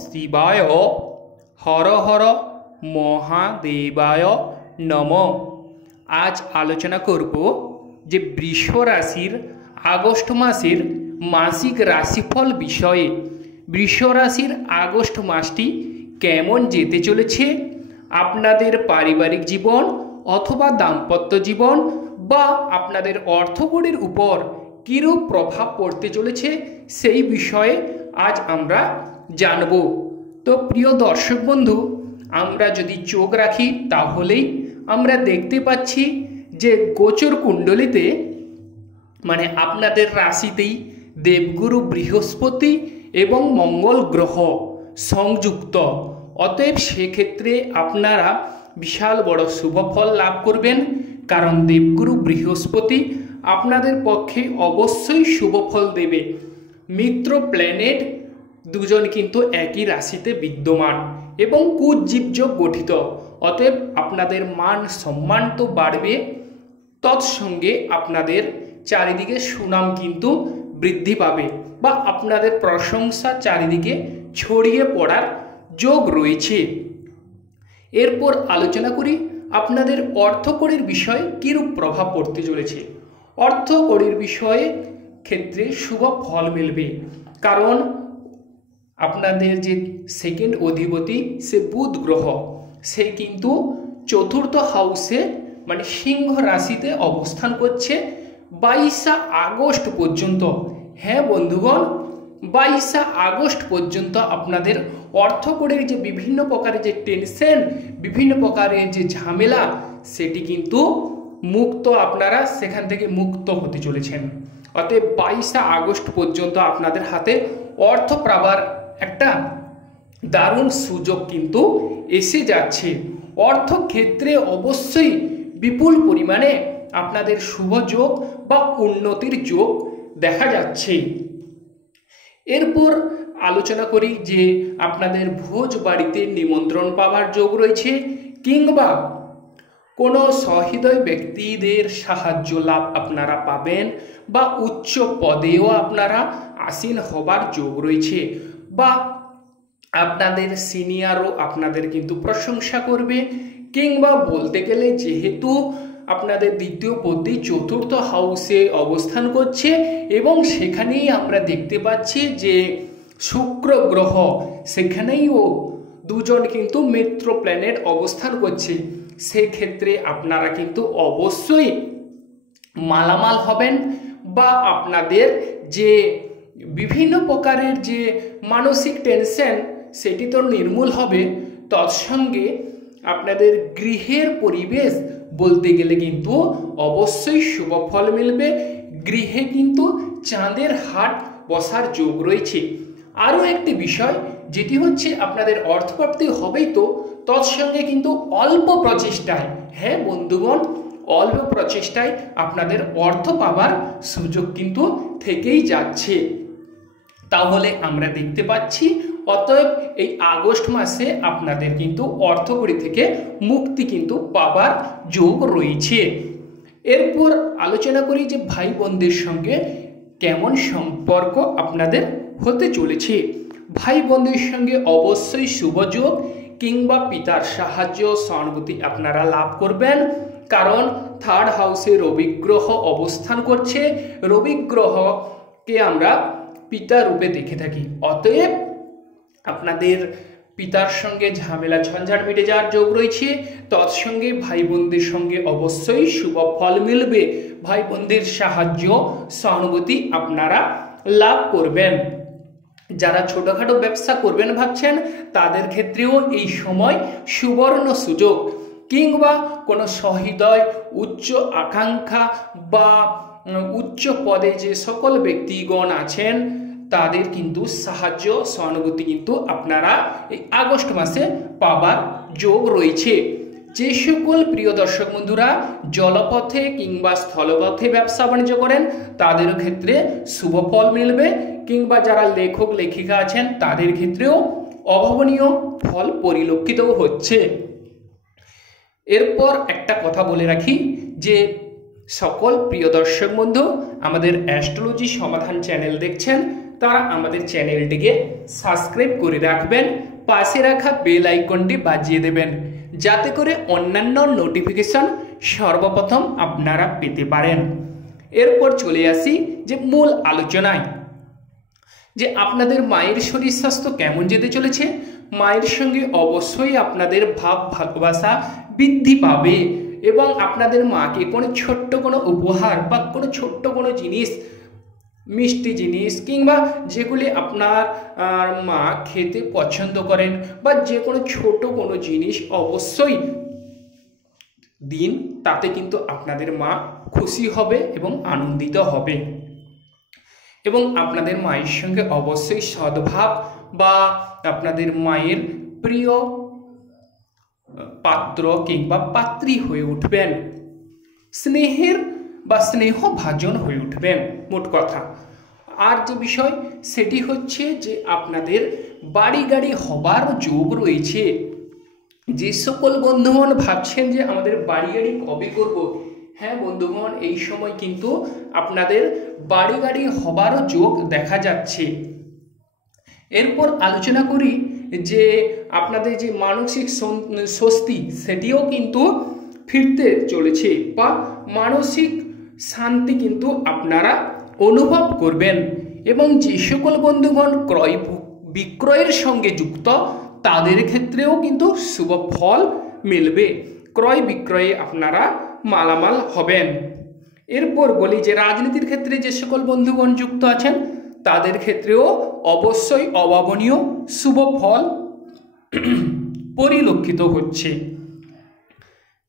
শিবায় হর হর মহাদেবায় নমঃ। আজ আলোচনা করব যে বৃষ রাশির আগস্ট মাসের মাসিক রাশিফল বিষয়ে। বৃষ রাশির আগস্ট মাসটি কেমন যেতে চলেছে, আপনাদের পারিবারিক জীবন অথবা দাম্পত্য জীবন বা আপনাদের অর্থকড়ির উপর কীরূপ প্রভাব পড়তে চলেছে সেই বিষয়ে আজ আমরা জানব। তো প্রিয় দর্শক বন্ধু, আমরা যদি চোখ রাখি তাহলেই আমরা দেখতে পাচ্ছি যে গোচর কুণ্ডলিতে মানে আপনাদের রাশিতেই দেবগুরু বৃহস্পতি এবং মঙ্গল গ্রহ সংযুক্ত। অতএব সেক্ষেত্রে আপনারা বিশাল বড় শুভ ফল লাভ করবেন, কারণ দেবগুরু বৃহস্পতি আপনাদের পক্ষে অবশ্যই শুভ ফল দেবে। মিত্র প্ল্যানেট দুজন কিন্তু একই রাশিতে বিদ্যমান এবং কুজীবযোগ গঠিত। অতএব আপনাদের মান সম্মান তো বাড়বে, তৎসঙ্গে আপনাদের চারিদিকে সুনাম কিন্তু বৃদ্ধি পাবে বা আপনাদের প্রশংসা চারিদিকে ছড়িয়ে পড়ার যোগ রয়েছে। এরপর আলোচনা করি আপনাদের অর্থকড়ির বিষয়ে কীরূপ প্রভাব পড়তে চলেছে। অর্থকড়ির বিষয়ে ক্ষেত্রে শুভ ফল মিলবে, কারণ আপনাদের যে সেকেন্ড অধিপতি সে বুধ গ্রহ, সে কিন্তু চতুর্থ হাউসে মানে সিংহ রাশিতে অবস্থান করছে 22 আগস্ট পর্যন্ত। হ্যাঁ বন্ধুগণ, 22 আগস্ট পর্যন্ত আপনাদের অর্থকড়ির যে বিভিন্ন প্রকারের যে টেনশন, বিভিন্ন প্রকারের যে ঝামেলা, সেটি কিন্তু মুক্ত, আপনারা সেখান থেকে মুক্ত হতে চলেছেন। অতএব 22 আগস্ট পর্যন্ত আপনাদের হাতে অর্থ পাবার একটা দারুণ সুযোগ কিন্তু এসে যাচ্ছে। অর্থক্ষেত্রে অবশ্যই বিপুল পরিমাণে আপনাদের শুভ যোগ বা উন্নতির যোগ দেখা যাচ্ছে। এরপর আলোচনা করি যে আপনাদের ভোজ বাড়িতে নিমন্ত্রণ পাওয়ার যোগ রয়েছে, কিংবা কোনো সহৃদয় ব্যক্তিদের সাহায্য লাভ আপনারা পাবেন, বা উচ্চ পদেও আপনারা আসীন হবার যোগ রয়েছে, বা আপনাদের সিনিয়রও আপনাদের কিন্তু প্রশংসা করবে। কিংবা বলতে গেলে যেহেতু আপনাদের দ্বিতীয় পতি চতুর্থ হাউসে অবস্থান করছে এবং সেখানেই আমরা দেখতে পাচ্ছি যে শুক্র গ্রহ সেখানেইও দুজন কিন্তু মিত্র প্ল্যানেট অবস্থান করছে, সেক্ষেত্রে আপনারা কিন্তু অবশ্যই মালামাল হবেন বা আপনাদের যে বিভিন্ন প্রকারের যে মানসিক টেনশন সেটি তো নির্মূল হবে। তৎসঙ্গে আপনাদের গৃহের পরিবেশ বলতে গেলে কিন্তু অবশ্যই শুভ ফল মিলবে। গৃহে কিন্তু চাঁদের হাট বসার যোগ রয়েছে। আরও একটি বিষয় যেটি হচ্ছে আপনাদের অর্থপ্রাপ্তি হবেই, তো তৎসঙ্গে কিন্তু অল্প প্রচেষ্টায়, হ্যাঁ বন্ধুগণ, অল্প প্রচেষ্টায় আপনাদের অর্থ পাবার সুযোগ কিন্তু থেকেই যাচ্ছে। তাহলে আমরা দেখতে পাচ্ছি অতএব এই আগস্ট মাসে আপনাদের কিন্তু অর্থকড়ি থেকে মুক্তি কিন্তু পাবার যোগ রয়েছে। এরপর আলোচনা করি যে ভাই বোনদের সঙ্গে কেমন সম্পর্ক আপনাদের হতে চলেছে। ভাই বোনদের সঙ্গে অবশ্যই শুভ যোগ কিংবা পিতার সাহায্য সহানুভূতি আপনারা লাভ করবেন, কারণ থার্ড হাউসে রবি গ্রহ অবস্থান করছে। রবি গ্রহকে আমরা পিতা রূপে দেখে থাকি। অতএব আপনাদের পিতার সঙ্গে ঝামেলা ঝঞ্ঝাট মিটে যাওয়ার যোগ রয়েছে। তৎসঙ্গে ভাই বোনদের সঙ্গে অবশ্যই শুভ ফল মিলবে। ভাই বোনদের সাহায্য সহানুভূতি আপনারা লাভ করবেন। যারা ছোটখাটো ব্যবসা করবেন ভাবছেন তাদের ক্ষেত্রেও এই সময় সুবর্ণ সুযোগ, কিংবা কোনো সহৃদয় উচ্চ আকাঙ্ক্ষা বা উচ্চ পদে যে সকল ব্যক্তিগণ আছেন তাদের কিন্তু সাহায্য সহানুভূতি কিন্তু আপনারা এই আগস্ট মাসে পাবার যোগ রয়েছে। যে সকল প্রিয় দর্শক বন্ধুরা জলপথে কিংবা স্থলপথে ব্যবসা বাণিজ্য করেন তাদের ক্ষেত্রে শুভ ফল মিলবে, কিংবা যারা লেখক লেখিকা আছেন তাদের ক্ষেত্রেও অভাবনীয় ফল পরিলক্ষিত হচ্ছে। এরপর একটা কথা বলে রাখি যে সকল প্রিয় দর্শক বন্ধু আমাদের অ্যাস্ট্রোলজি সমাধান চ্যানেল দেখছেন, তারা আমাদের চ্যানেলটিকে সাবস্ক্রাইব করে রাখবেন, পাশে রাখা বেল আইকনটি বাজিয়ে দেবেন, যাতে করে অন্যান্য নোটিফিকেশন সর্বপ্রথম আপনারা পেতে পারেন। এরপর চলে আসি যে মূল আলোচনায়, যে আপনাদের মায়ের শরীর স্বাস্থ্য কেমন যেতে চলেছে। মায়ের সঙ্গে অবশ্যই আপনাদের ভাব ভালোবাসা বৃদ্ধি পাবে এবং আপনাদের মাকে কোনো ছোট্ট কোনো উপহার বা কোনো ছোট্ট কোনো জিনিস, মিষ্টি জিনিস কিংবা যেগুলি আপনার মা খেতে পছন্দ করেন বা যে কোনো ছোট কোনো জিনিস অবশ্যই দিন, তাতে কিন্তু আপনাদের মা খুশি হবে এবং আনন্দিত হবে। এবং আপনাদের মায়ের সঙ্গে অবশ্যই সদ্ভাব বা আপনাদের মায়ের প্রিয় পাত্র কিংবা পাত্রী হয়ে উঠবেন, স্নেহের বা স্নেহভাজন হয়ে উঠবেন মোট কথা। আর যে বিষয় সেটি হচ্ছে যে আপনাদের বাড়ি গাড়ি হবার যোগ রয়েছে। যে সকল বন্ধুগণ ভাবছেন যে আমাদের বাড়ি গাড়ি কবে করব, হ্যাঁ বন্ধুগণ, এই সময় কিন্তু আপনাদের বাড়ি গাড়ি হবারও যোগ দেখা যাচ্ছে। এরপর আলোচনা করি যে আপনাদের যে মানসিক স্বস্তি সেটিও কিন্তু ফিরতে চলেছে বা মানসিক শান্তি কিন্তু আপনারা অনুভব করবেন। এবং যে সকল বন্ধুগণ ক্রয় বিক্রয়ের সঙ্গে যুক্ত তাদের ক্ষেত্রেও কিন্তু শুভ ফল মিলবে, ক্রয় বিক্রয়ে আপনারা মালামাল হবেন। এরপর বলি যে রাজনীতির ক্ষেত্রে যে সকল বন্ধুগণ যুক্ত আছেন তাদের ক্ষেত্রেও অবশ্যই অভাবনীয় শুভ ফল পরিলক্ষিত হচ্ছে।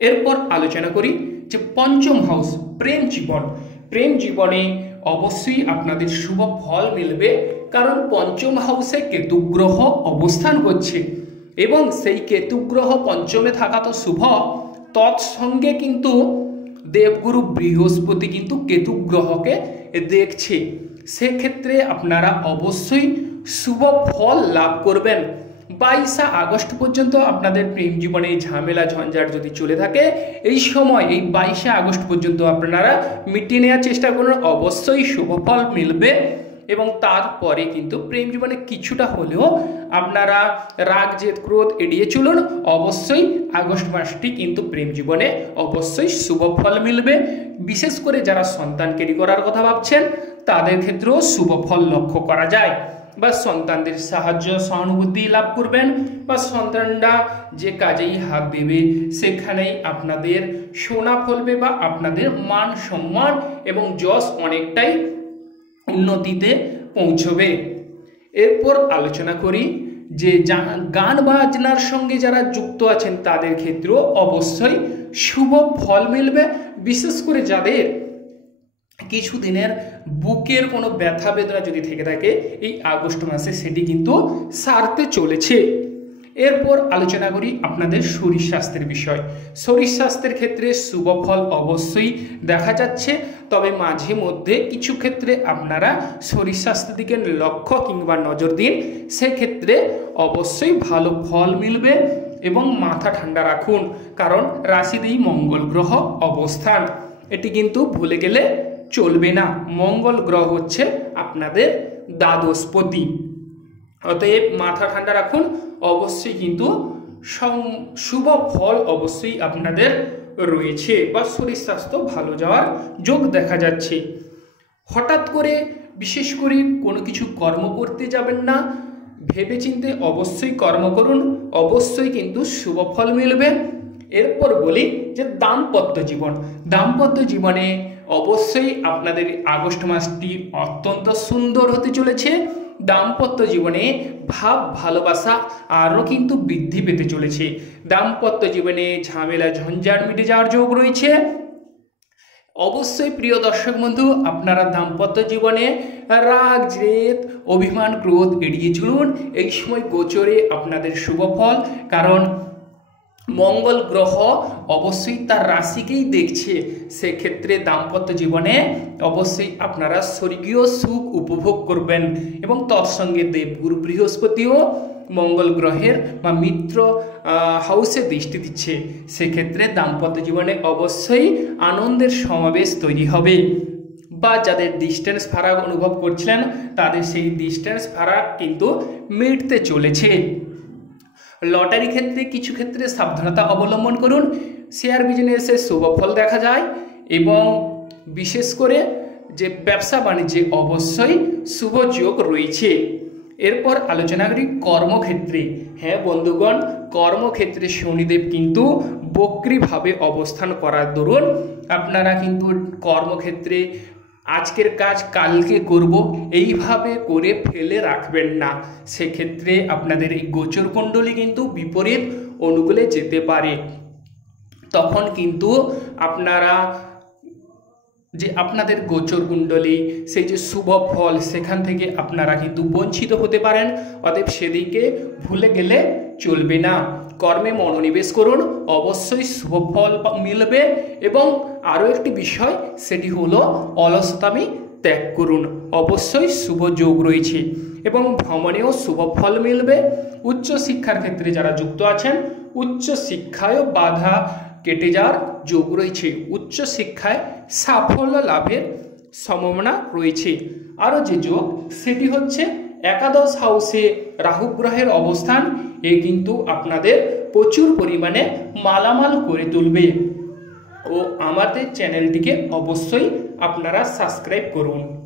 এরপর আলোচনা করি যে পঞ্চম হাউস প্রেম জীবন। প্রেম জীবনে অবশ্যই আপনাদের শুভ ফল মিলবে, কারণ পঞ্চম হাউসে কেতু গ্রহ অবস্থান করছে এবং সেই কেতু গ্রহ পঞ্চমে থাকা তো শুভ, তৎসঙ্গে কিন্তু দেবগুরু বৃহস্পতি কিন্তু কেতু গ্রহকে দেখছে। সেক্ষেত্রে আপনারা অবশ্যই শুভ ফল লাভ করবেন। 22 আগস্ট পর্যন্ত আপনাদের প্রেম জীবনে ঝামেলা ঝঞ্ঝাট যদি চলে থাকে, এই সময় এই 22 আগস্ট পর্যন্ত আপনারা মিটিয়ে নেওয়ার চেষ্টা করুন, অবশ্যই শুভ ফল মিলবে। এবং তারপরে কিন্তু প্রেম জীবনে কিছুটা হলেও আপনারা রাগ জেদ ক্রোধ এড়িয়ে চলুন, অবশ্যই আগস্ট মাসটি কিন্তু প্রেম জীবনে অবশ্যই শুভ ফল মিলবে। বিশেষ করে যারা সন্তান ক্যারি করার কথা ভাবছেন তাদের ক্ষেত্রেও শুভ ফল লক্ষ্য করা যায়, বা সন্তানদের সাহায্য সহানুভূতি লাভ করবেন, বা সন্তানরা যে কাজেই হাত দেবে সেখানেই আপনাদের সোনা ফলবে বা আপনাদের মান সম্মান এবং যশ অনেকটাই উন্নতিতে পৌঁছবে। এরপর আলোচনা করি যে গান বাজনার সঙ্গে যারা যুক্ত আছেন তাদের ক্ষেত্রেও অবশ্যই শুভ ফল মিলবে। বিশেষ করে যাদের কিছুদিনের বুকের কোনো ব্যথা বেদনা যদি থেকে থাকে এই আগস্ট মাসে সেটি কিন্তু সারতে চলেছে। এরপর আলোচনা করি আপনাদের শরীর স্বাস্থ্যের বিষয়। শরীর স্বাস্থ্যের ক্ষেত্রে শুভ ফল অবশ্যই দেখা যাচ্ছে, তবে মাঝে মধ্যে কিছু ক্ষেত্রে আপনারা শরীর স্বাস্থ্যের দিকে লক্ষ্য কিংবা নজর দিন, সেক্ষেত্রে অবশ্যই ভালো ফল মিলবে। এবং মাথা ঠান্ডা রাখুন, কারণ রাশিতেই মঙ্গল গ্রহ অবস্থান, এটি কিন্তু ভুলে গেলে চলবে না। মঙ্গল গ্রহ হচ্ছে আপনাদের দ্বাদশপতি, অতএব মাথা ঠান্ডা রাখুন, অবশ্যই কিন্তু শুভ ফল অবশ্যই আপনাদের রয়েছে বা শরীর স্বাস্থ্য ভালো যাওয়ার যোগ দেখা যাচ্ছে। হঠাৎ করে বিশেষ করে কোনো কিছু কর্ম করতে যাবেন না, ভেবেচিন্তে অবশ্যই কর্ম করুন, অবশ্যই কিন্তু শুভ ফল মিলবে। এরপর বলি যে দাম্পত্য জীবন। দাম্পত্য জীবনে অবশ্যই আপনাদের আগস্ট মাসটি অত্যন্ত সুন্দর হতে চলেছে। দাম্পত্য জীবনে ভাব ভালোবাসা আরও কিন্তু বৃদ্ধি পেতে চলেছে। দাম্পত্য জীবনে ঝামেলা ঝঞ্ঝাট মিটে যাওয়ার যোগ রয়েছে। অবশ্যই প্রিয় দর্শক বন্ধু, আপনারা দাম্পত্য জীবনে রাগ জেদ অভিমান ক্রোধ এড়িয়ে চলুন। এই সময় গোচরে আপনাদের শুভ ফল, কারণ মঙ্গল গ্রহ অবশ্যই তার রাশিকেই দেখছে। সেক্ষেত্রে দাম্পত্য জীবনে অবশ্যই আপনারা স্বর্গীয় সুখ উপভোগ করবেন। এবং তৎসঙ্গে দেবগুরু বৃহস্পতিও মঙ্গল গ্রহের বা মিত্র হাউসে দৃষ্টি দিচ্ছে। সেক্ষেত্রে দাম্পত্য জীবনে অবশ্যই আনন্দের সমাবেশ তৈরি হবে। বা যাদের ডিস্টেন্স ফারাক অনুভব করছিলেন তাদের সেই ডিস্টেন্স ফারাক কিন্তু মিটতে চলেছে। লটারি ক্ষেত্রে কিছু ক্ষেত্রে সাবধানতা অবলম্বন করুন। শেয়ার বিজনেসে শুভ ফল দেখা যায় এবং বিশেষ করে যে ব্যবসা বাণিজ্যে অবশ্যই শুভ যোগ রয়েছে। এরপর আলোচনা করি কর্মক্ষেত্রে। হ্যাঁ বন্ধুগণ, কর্মক্ষেত্রে শনিদেব কিন্তু বক্রীভাবে অবস্থান করার দরুন আপনারা কিন্তু কর্মক্ষেত্রে আজকের কাজ কালকে করব এইভাবে করে ফেলে রাখবেন না। সেক্ষেত্রে আপনাদের এই গোচর কুণ্ডলী কিন্তু বিপরীত অনুকূলে যেতে পারে। তখন কিন্তু আপনারা যে আপনাদের গোচর কুণ্ডলী সেই যে শুভ ফল সেখান থেকে আপনারা কিন্তু বঞ্চিত হতে পারেন। অতএব সেদিকে ভুলে গেলে চলবে না। কর্মে মনোনিবেশ করুন, অবশ্যই শুভ ফল মিলবে। এবং আরও একটি বিষয়, সেটি হলো অলসতামি ত্যাগ করুন, অবশ্যই শুভ যোগ রয়েছে। এবং ভ্রমণেও শুভ ফল মিলবে। উচ্চশিক্ষার ক্ষেত্রে যারা যুক্ত আছেন, উচ্চশিক্ষায়ও বাধা কেটে যাওয়ার যোগ রয়েছে। উচ্চশিক্ষায় সাফল্য লাভের সম্ভাবনা রয়েছে। আরও যে যোগ সেটি হচ্ছে একাদশ হাউসে রাহু গ্রহের অবস্থান। এ কিন্তু আপনাদের প্রচুর পরিমাণে মালামাল করে তুলবে। ও আমাদের চ্যানেলটিকে অবশ্যই আপনারা সাবস্ক্রাইব করুন।